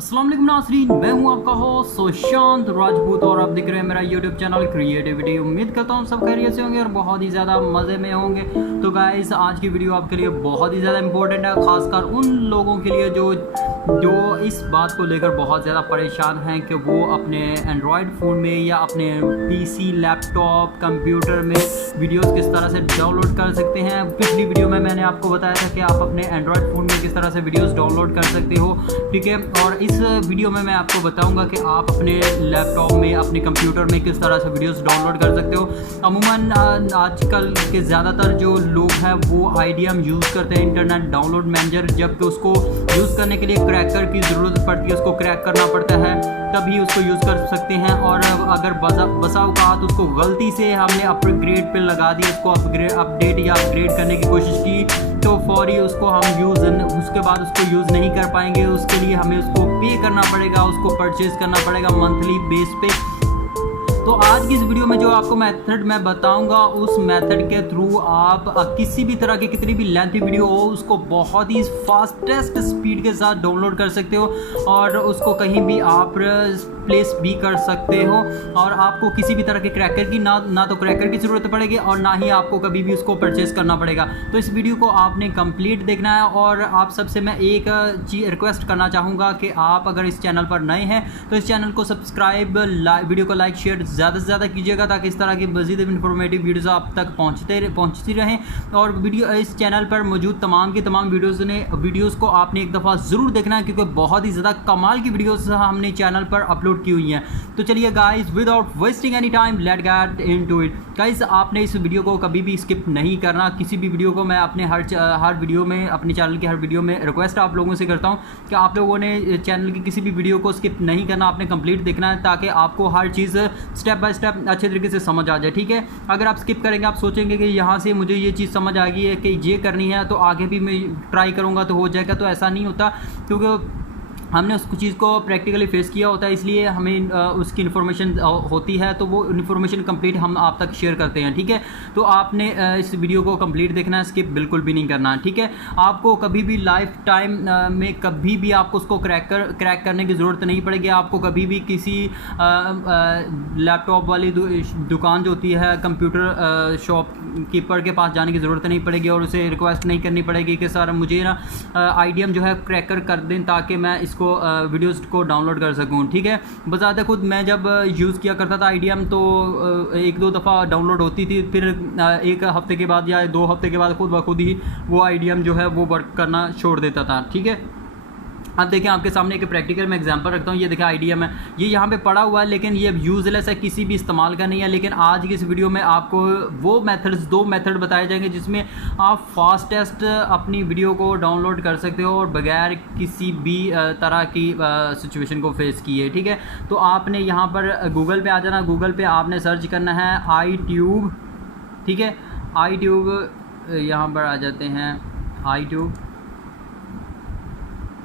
अस्सलाम वालेकुम नाज़रीन, मैं हूं आपका होस्ट सुशांत राजपूत और आप देख रहे हैं मेरा यूट्यूब चैनल क्रिएटिविटी। उम्मीद करता हूं सब खैरियत से होंगे और बहुत ही ज़्यादा मज़े में होंगे। तो गाइस, आज की वीडियो आपके लिए बहुत ही ज़्यादा इंपॉर्टेंट है, ख़ासकर उन लोगों के लिए जो इस बात को लेकर बहुत ज़्यादा परेशान हैं कि वो अपने एंड्रॉयड फ़ोन में या अपने पीसी, लैपटॉप, कंप्यूटर में वीडियोस किस तरह से डाउनलोड कर सकते हैं। पिछली वीडियो में मैंने आपको बताया था कि आप अपने एंड्रॉयड फ़ोन में किस तरह से वीडियोस डाउनलोड कर सकते हो, ठीक है। और इस वीडियो में मैं आपको बताऊंगा कि आप अपने लैपटॉप में, अपने कंप्यूटर में किस तरह से वीडियोस डाउनलोड कर सकते हो। अमूमन आजकल के ज़्यादातर जो लोग हैं वो IDM यूज़ करते हैं, इंटरनेट डाउनलोड मैनेजर, जबकि उसको यूज़ करने के लिए क्रैकर की ज़रूरत पड़ती है, उसको क्रैक करना पड़ता है तभी उसको यूज़ कर सकते हैं। और अगर बसा औकात उसको गलती से हमने अपग्रेड पे लगा दिया, उसको अपडेट या अपग्रेड करने की कोशिश की, तो फौरी उसको हम उसके बाद उसको यूज़ नहीं कर पाएंगे। उसके लिए हमें उसको पे करना पड़ेगा, उसको परचेज़ करना पड़ेगा मंथली बेस पे। तो आज की इस वीडियो में जो आपको मेथड मैं बताऊंगा, उस मेथड के थ्रू आप किसी भी तरह की कितनी भी लेंथी वीडियो हो उसको बहुत ही फास्टेस्ट स्पीड के साथ डाउनलोड कर सकते हो और उसको कहीं भी आप प्लेस भी कर सकते हो। और आपको किसी भी तरह के क्रैकर की ना तो क्रैकर की ज़रूरत पड़ेगी और ना ही आपको कभी भी उसको परचेज़ करना पड़ेगा। तो इस वीडियो को आपने कंप्लीट देखना है। और आप सबसे मैं एक चीज़ रिक्वेस्ट करना चाहूँगा कि आप अगर इस चैनल पर नए हैं तो इस चैनल को सब्सक्राइब, वीडियो को लाइक शेयर ज़्यादा से ज़्यादा कीजिएगा, ताकि इस तरह की मज़ीद इन्फॉर्मेटिव वीडियोज़ आप तक पहुँचती रहें। और इस चैनल पर मौजूद तमाम की तमाम वीडियोज़ को आपने एक दफ़ा ज़रूर देखना है, क्योंकि बहुत ही ज़्यादा कमाल की वीडियोज़ हमने चैनल पर अपलोड की हुई हैं। तो चलिए guys, without wasting any time let get into it. Guys, आपने इस वीडियो को कभी भी स्किप नहीं करना। किसी भी वीडियो को मैं अपने हर वीडियो में, अपने चैनल के हर वीडियो में रिक्वेस्ट आप लोगों से करता हूं कि आप लोगों ने चैनल की किसी भी वीडियो को स्किप नहीं करना, आपने कंप्लीट देखना है, ताकि आपको हर चीज़ स्टेप बाय स्टेप अच्छे तरीके से समझ आ जाए, ठीक है। अगर आप स्किप करेंगे, आप सोचेंगे कि यहाँ से मुझे ये चीज़ समझ आ गई है कि ये करनी है तो आगे भी मैं ट्राई करूँगा तो हो जाएगा, तो ऐसा नहीं होता, क्योंकि हमने उस चीज़ को प्रैक्टिकली फेस किया होता है, इसलिए हमें उसकी इन्फॉर्मेशन होती है, तो वो इन्फॉर्मेशन कंप्लीट हम आप तक शेयर करते हैं, ठीक है। तो आपने इस वीडियो को कंप्लीट देखना है, स्किप बिल्कुल भी नहीं करना है, ठीक है। आपको कभी भी लाइफ टाइम में कभी भी आपको उसको क्रैक करने की ज़रूरत नहीं पड़ेगी। आपको कभी भी किसी लैपटॉप वाली दुकान जो होती है, कंप्यूटर शॉप कीपर के पास जाने की ज़रूरत नहीं पड़ेगी और उसे रिक्वेस्ट नहीं करनी पड़ेगी कि सर मुझे ना IDM जो है क्रैकर कर दें, ताकि मैं वीडियोज़ को डाउनलोड कर सकूं, ठीक है। बजाते खुद मैं जब यूज़ किया करता था IDM, तो एक दो दफ़ा डाउनलोड होती थी, फिर एक हफ़्ते के बाद या 2 हफ़्ते के बाद खुद ब खुद ही वो IDM जो है वो वर्क करना छोड़ देता था, ठीक है। अब देखें, आपके सामने एक प्रैक्टिकल में एग्जांपल रखता हूँ। ये देखें IDM है, ये यहाँ पे पड़ा हुआ है, लेकिन ये यूज़लेस है, किसी भी इस्तेमाल का नहीं है। लेकिन आज की इस वीडियो में आपको वो दो मेथड बताए जाएंगे जिसमें आप फास्टेस्ट अपनी वीडियो को डाउनलोड कर सकते हो और बगैर किसी भी तरह की सिचुएशन को फेस किए, ठीक है। तो आपने यहाँ पर गूगल पे आ जाना, गूगल पे आपने सर्च करना है iTube, ठीक है। iTube, यहाँ पर आ जाते हैं iTube,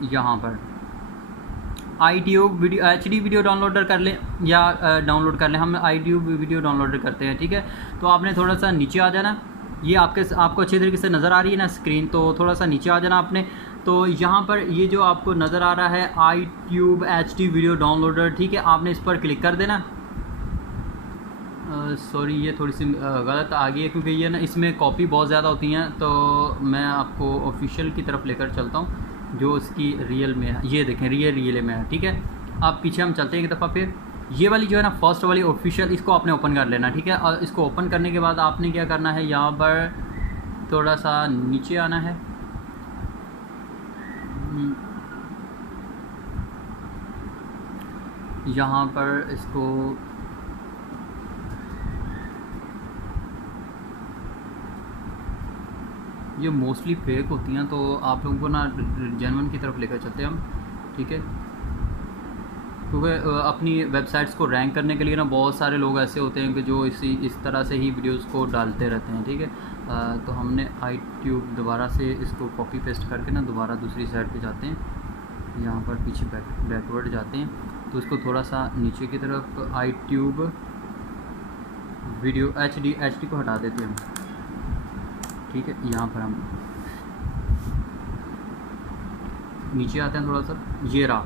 यहाँ पर iTube HD वीडियो डाउनलोडर कर लें या डाउनलोड कर लें। हम iTube वीडियो डाउनलोडर करते हैं, ठीक है। तो आपने थोड़ा सा नीचे आ जाना, ये आपको अच्छी तरीके से नज़र आ रही है ना स्क्रीन, तो थोड़ा सा नीचे आ जाना आपने। तो यहाँ पर ये जो आपको नज़र आ रहा है iTube HD वीडियो डाउनलोडर, ठीक है, आपने इस पर क्लिक कर देना। सॉरी, ये थोड़ी सी गलत आ गई है, क्योंकि ये ना इसमें कॉपी बहुत ज़्यादा होती हैं, तो मैं आपको ऑफिशियल की तरफ लेकर चलता हूँ जो इसकी रियल में है। ये देखें, रियल में है, ठीक है। अब पीछे हम चलते हैं एक दफ़ा, फिर ये वाली जो है ना फर्स्ट वाली ऑफिशियल, इसको आपने ओपन कर लेना, ठीक है। और इसको ओपन करने के बाद आपने क्या करना है, यहाँ पर थोड़ा सा नीचे आना है, यहाँ पर इसको ये मोस्टली फेक होती हैं, तो आप लोगों को ना जेन्युइन की तरफ लेकर चलते हैं हम, ठीक है। क्योंकि अपनी वेबसाइट्स को रैंक करने के लिए ना बहुत सारे लोग ऐसे होते हैं कि जो इस तरह से ही वीडियोस को डालते रहते हैं, ठीक है। तो हमने iTube दोबारा से इसको कॉपी पेस्ट करके ना दोबारा दूसरी साइड पे जाते हैं, यहाँ पर पीछे बैकवर्ड जाते हैं, तो इसको थोड़ा सा नीचे की तरफ iTube वीडियो HD को हटा देते हैं हम, ठीक है। यहाँ पर हम नीचे आते हैं थोड़ा सा, ये रहा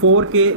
4K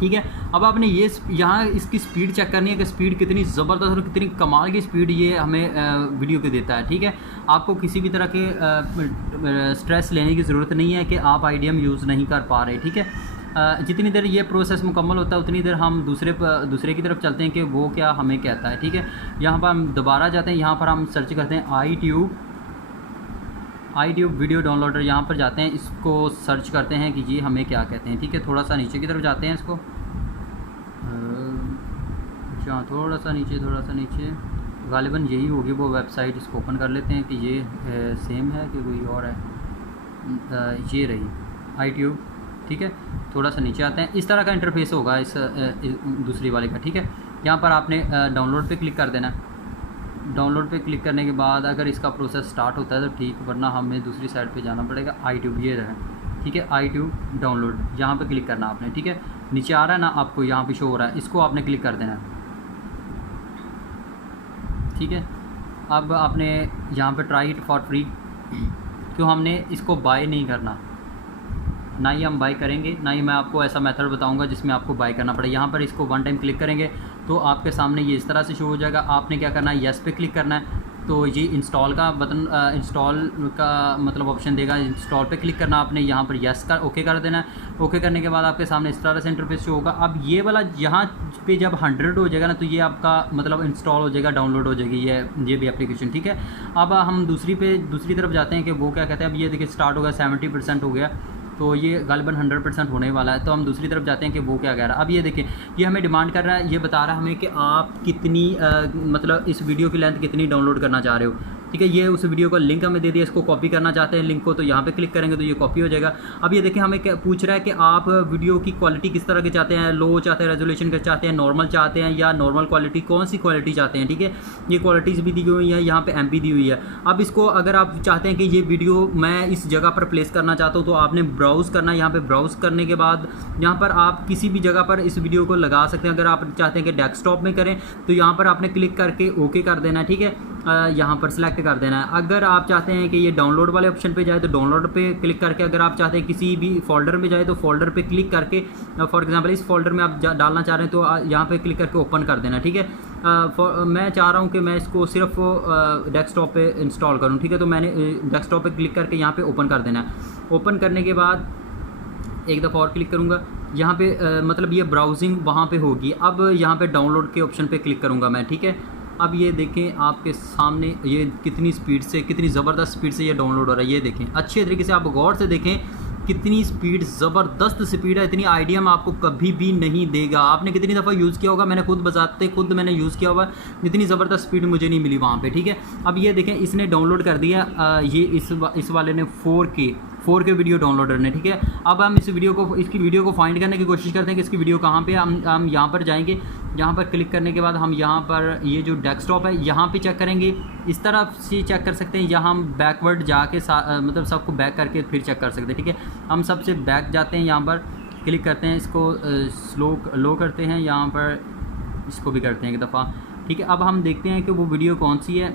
ठीक है। अब आपने ये यहाँ इसकी स्पीड चेक करनी है कि स्पीड कितनी ज़बरदस्त और कितनी कमाल की स्पीड ये हमें वीडियो को देता है, ठीक है। आपको किसी भी तरह के स्ट्रेस लेने की ज़रूरत नहीं है कि आप IDM यूज़ नहीं कर पा रहे, ठीक है। जितनी देर ये प्रोसेस मुकम्मल होता है उतनी देर हम दूसरे की तरफ चलते हैं कि वो क्या हमें कहता है, ठीक है। यहाँ पर हम दोबारा जाते हैं, यहाँ पर हम सर्च करते हैं iTube वीडियो डाउनलोडर, यहाँ पर जाते हैं, इसको सर्च करते हैं कि ये हमें क्या कहते हैं, ठीक है। थोड़ा सा नीचे की तरफ जाते हैं इसको, अच्छा थोड़ा सा नीचे गालिबन यही होगी वो वेबसाइट। इसको ओपन कर लेते हैं कि ये सेम है कि कोई और है। ये रही iTube, ठीक है। थोड़ा सा नीचे आते हैं, इस तरह का इंटरफेस होगा इस दूसरी वाले का, ठीक है। यहाँ पर आपने डाउनलोड पे क्लिक कर देना है। डाउनलोड पे क्लिक करने के बाद अगर इसका प्रोसेस स्टार्ट होता है तो ठीक, वरना हमें दूसरी साइड पे जाना पड़ेगा। iTube ये रहा, ठीक है। iTube डाउनलोड यहाँ पे क्लिक करना आपने, ठीक है। नीचे आ रहा है ना आपको, यहाँ पे शो हो रहा है, इसको आपने क्लिक कर देना है, ठीक है। अब आपने यहाँ पे ट्राई इट फॉर फ्री, क्यों हमने इसको बाय नहीं करना, ना ही हम बाय करेंगे, ना ही मैं आपको ऐसा मेथड बताऊंगा जिसमें आपको बाय करना पड़े। यहाँ पर इसको वन टाइम क्लिक करेंगे तो आपके सामने ये इस तरह से शो हो जाएगा। आपने क्या करना है, येस पे क्लिक करना है, तो ये इंस्टॉल का बटन, इंस्टॉल का मतलब ऑप्शन देगा, इंस्टॉल पे क्लिक करना आपने, यहाँ पर येस का ओके कर देना है। ओके करने के बाद आपके सामने इस तरह से इंटरफेस शो होगा। अब ये वाला यहाँ पे जब 100 हो जाएगा ना, तो ये आपका मतलब इंस्टॉल हो जाएगा, डाउनलोड हो जाएगी ये भी एप्लीकेशन, ठीक है। अब हम दूसरी तरफ जाते हैं कि वो क्या कहते हैं। अब ये देखिए स्टार्ट हो गया, 70% हो गया, तो ये गालिबन 100% होने वाला है। तो हम दूसरी तरफ जाते हैं कि वो क्या कह रहा है। अब ये देखें, ये हमें डिमांड कर रहा है, ये बता रहा है हमें कि आप कितनी मतलब इस वीडियो की लेंथ कितनी डाउनलोड करना चाह रहे हो, ठीक है। ये उस वीडियो का लिंक हमें दे दिया, इसको कॉपी करना चाहते हैं लिंक को, तो यहाँ पे क्लिक करेंगे तो ये कॉपी हो जाएगा। अब ये देखें, हमें क्या पूछ रहा है कि आप वीडियो की क्वालिटी किस तरह की चाहते हैं, लो चाहते हैं, रेजोल्यूशन का चाहते हैं, नॉर्मल चाहते हैं या नॉर्मल क्वालिटी, कौन सी क्वालिटी चाहते हैं, ठीक है। ये क्वालिटीज़ भी दी हुई है, यहाँ पे MP दी हुई है। अब इसको अगर आप चाहते हैं कि ये वीडियो मैं इस जगह पर प्लेस करना चाहता हूँ, तो आपने ब्राउज़ करना है। यहाँ पे ब्राउज़ करने के बाद यहाँ पर आप किसी भी जगह पर इस वीडियो को लगा सकते हैं। अगर आप चाहते हैं कि डेस्कटॉप में करें तो यहाँ पर आपने क्लिक करके ओके कर देना है, ठीक है। यहाँ पर सिलेक्ट कर देना है। अगर आप चाहते हैं कि ये डाउनलोड वाले ऑप्शन पे जाए तो डाउनलोड पे क्लिक करके, अगर आप चाहते हैं किसी भी फोल्डर में जाए तो फोल्डर पे क्लिक करके, फॉर एग्जांपल इस फोल्डर में आप डालना चाह रहे हैं तो यहाँ पे क्लिक करके ओपन कर देना, ठीक है। मैं चाह रहा हूँ कि मैं इसको सिर्फ डेस्कटॉप पे इंस्टॉल करूँ, ठीक है। तो मैंने डेस्कटॉप पे क्लिक करके यहाँ पे ओपन कर देना है। ओपन करने के बाद एक दफ़ा और क्लिक करूँगा, यहाँ पे मतलब ये ब्राउजिंग वहाँ पे होगी। अब यहाँ पे डाउनलोड के ऑप्शन पे क्लिक करूँगा मैं, ठीक है। अब ये देखें आपके सामने ये कितनी स्पीड से, कितनी ज़बरदस्त स्पीड से ये डाउनलोड हो रहा है। ये देखें अच्छे तरीके से, आप गौर से देखें कितनी स्पीड, ज़बरदस्त स्पीड है। इतनी IDM आपको कभी भी नहीं देगा। आपने कितनी दफ़ा यूज़ किया होगा, मैंने खुद मैंने यूज़ किया हुआ, इतनी ज़बरदस्त स्पीड मुझे नहीं मिली वहाँ पे, ठीक है। अब ये देखें, इसने डाउनलोड कर दिया, ये इस वाले ने 4K वीडियो डाउनलोडर ने, ठीक है। अब हम इसकी वीडियो को फाइंड करने की कोशिश करते हैं कि इसकी वीडियो कहाँ पे। हम यहाँ पर जाएंगे, यहाँ पर क्लिक करने के बाद हम यहाँ पर ये जो डेस्कटॉप है यहाँ पे चेक करेंगे। इस तरह से चेक कर सकते हैं, या हम बैकवर्ड जाके मतलब सबको बैक करके फिर चेक कर सकते हैं, ठीक है। हम सबसे बैक जाते हैं, यहाँ पर क्लिक करते हैं, इसको लो करते हैं, यहाँ पर इसको भी करते हैं एक दफ़ा, ठीक है। अब हम देखते हैं कि वो वीडियो कौन सी है।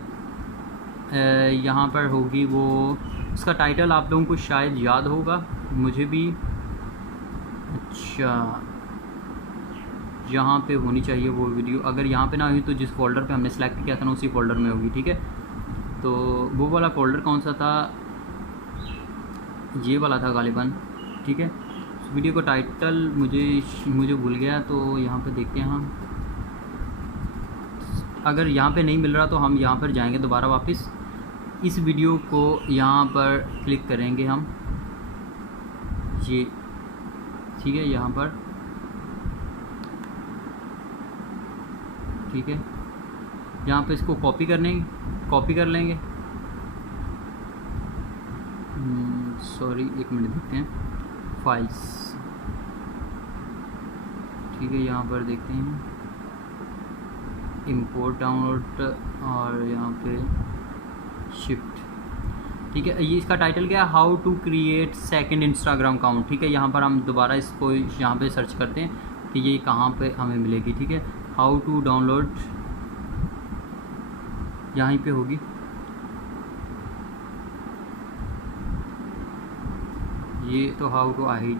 यहाँ पर होगी वो, उसका टाइटल आप लोगों को शायद याद होगा, मुझे भी, अच्छा यहाँ पे होनी चाहिए वो वीडियो। अगर यहाँ पे ना हुई तो जिस फोल्डर पे हमने सेलेक्ट किया था ना उसी फोल्डर में होगी, ठीक है। तो वो वाला फोल्डर कौन सा था, ये वाला था गालिबन, ठीक है। वीडियो का टाइटल मुझे भूल गया, तो यहाँ पे देखते हैं हम। अगर यहाँ पे नहीं मिल रहा तो हम यहाँ पर जाएंगे दोबारा वापस, इस वीडियो को यहाँ पर क्लिक करेंगे हम, ये ठीक है, यहाँ पर ठीक है। यहाँ पे इसको कॉपी कर लेंगे। सॉरी एक मिनट, देखते हैं फाइल्स, ठीक है। यहाँ पर देखते हैं इंपोर्ट डाउनलोड और यहाँ पे शिफ्ट, ठीक है। ये इसका टाइटल क्या है, how to create second Instagram account, ठीक है। यहाँ पर हम दोबारा इसको यहाँ पे सर्च करते हैं कि ये कहाँ पे हमें मिलेगी, ठीक है। हाउ टू डाउनलोड यहीं पे होगी, ये तो हाउ टू हाइड,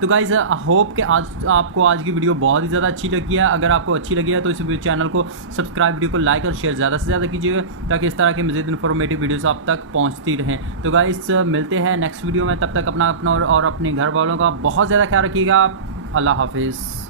तो गाइज़ होप कि आपको आज की वीडियो बहुत ही ज़्यादा अच्छी लगी है. अगर आपको अच्छी लगी है तो इस चैनल को सब्सक्राइब, वीडियो को लाइक और शेयर ज़्यादा से ज़्यादा कीजिएगा ताकि इस तरह की मज़ीद इन्फॉर्मेटिव वीडियोस आप तक पहुंचती रहें. तो गाइज़ मिलते हैं नेक्स्ट वीडियो में, तब तक अपना और अपने घर वालों का बहुत ज़्यादा ख्याल रखिएगा. अल्लाह हाफिज़.